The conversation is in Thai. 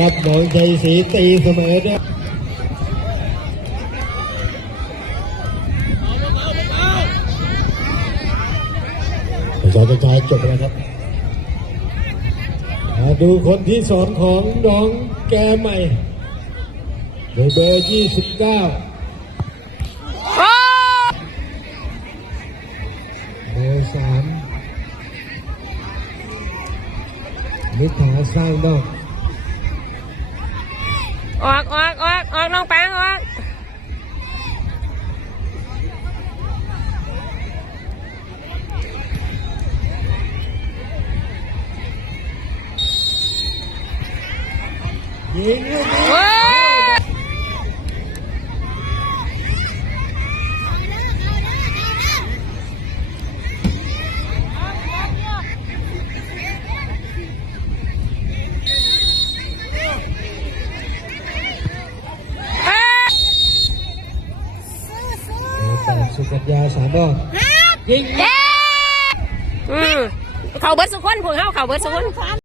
ครับหนองชัยศรีตีเสมอเนี่ยประชาชนจบแล้วครับมาดูคนที่สองของน้องแกใหม่โดยเบอร์29เบอร์3นิถาสร้างนอกออกน้องปังออกยิงลูกนี้สุกัญญาสามดอกยิงเขาเบิร์ดสุขคนพวกเขาเบิร์ดสุขคน